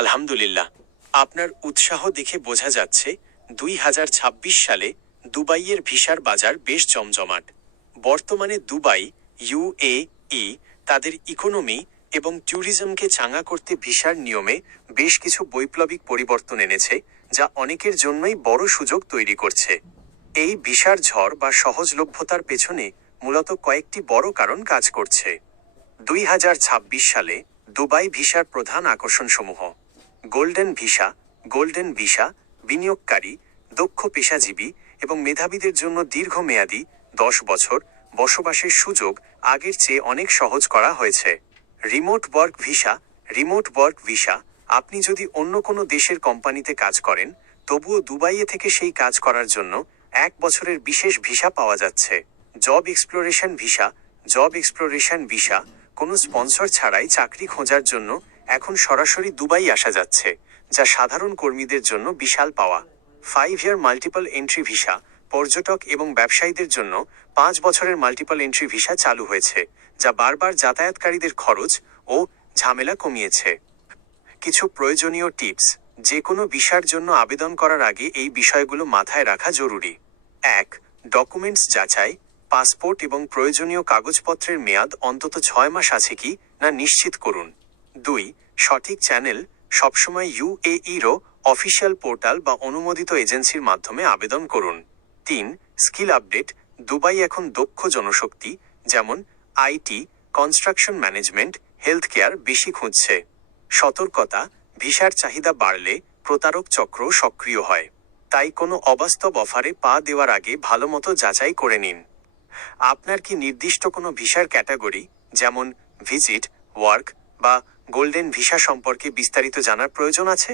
আলহামদুলিল্লাহ, আপনার উৎসাহ দেখে বোঝা যাচ্ছে 2026 সালে দুবাইয়ের ভিসার বাজার বেশ জমজমাট। বর্তমানে দুবাই, ইউএই তাদের ইকোনমি এবং ট্যুরিজমকে চাঙা করতে ভিসার নিয়মে বেশ কিছু বৈপ্লবিক পরিবর্তন এনেছে, যা অনেকের জন্যই বড় সুযোগ তৈরি করছে। এই ভিসার ঝড় বা সহজলভ্যতার পেছনে মূলত কয়েকটি বড় কারণ কাজ করছে। 2026 সালে দুবাই ভিসার প্রধান আকর্ষণসমূহ: গোল্ডেন ভিসা। গোল্ডেন ভিসা বিনিয়োগকারী, দক্ষ পেশাজীবী এবং মেধাবীদের জন্য দীর্ঘমেয়াদী 10 বছর বসবাসের সুযোগ আগের চেয়ে অনেক সহজ করা হয়েছে। Remote work visa. Remote work visa, আপনি যদি অন্য কোনো দেশের কোম্পানিতে কাজ করেন, তবুও দুবাইয়ে থেকে সেই কাজ করার জন্য 1 বছরের বিশেষ ভিসা পাওয়া যাচ্ছে। Job exploration visa. Job exploration visa কোনো স্পন্সর ছাড়াই চাকরি খোঁজার জন্য এখন সরাসরি দুবাই আসা যাচ্ছে, যা সাধারণ কর্মীদের জন্য বিশাল পাওয়া। 5 ইয়ার মাল্টিপল এন্ট্রি ভিসা। পর্যটক এবং ব্যবসায়ীদের জন্য 5 বছরের মাল্টিপল এন্ট্রি ভিসা চালু হয়েছে, যা বারবার যাতায়াতকারীদের খরচ ও ঝামেলা কমিয়েছে। কিছু প্রয়োজনীয় টিপস: যে কোনো ভিসার জন্য আবেদন করার আগে এই বিষয়গুলো মাথায় রাখা জরুরি। 1. ডকুমেন্টস যাচাই। পাসপোর্ট এবং প্রয়োজনীয় কাগজপত্রের মেয়াদ অন্তত 6 মাস আছে কি না নিশ্চিত করুন। 2. সঠিক চ্যানেল। সবসময় ইউএইরও অফিসিয়াল পোর্টাল বা অনুমোদিত এজেন্সির মাধ্যমে আবেদন করুন। 3. Skill update. দুবাই এখন দক্ষ জনশক্তি, যেমন IT, construction management, health care বেশি খুঁজছে। সতর্কতা: ভিসার চাহিদা বাড়লে প্রতারক চক্র সক্রিয় হয়, তাই কোনো অবাস্তব অফারে পা দেওয়ার আগে ভালোমতো যাচাই করে নিন। আপনার কি নির্দিষ্ট কোনো ভিসার ক্যাটাগরি, যেমন ভিজিট, ওয়ার্ক বা গোল্ডেন ভিসা সম্পর্কে বিস্তারিত জানার প্রয়োজন আছে?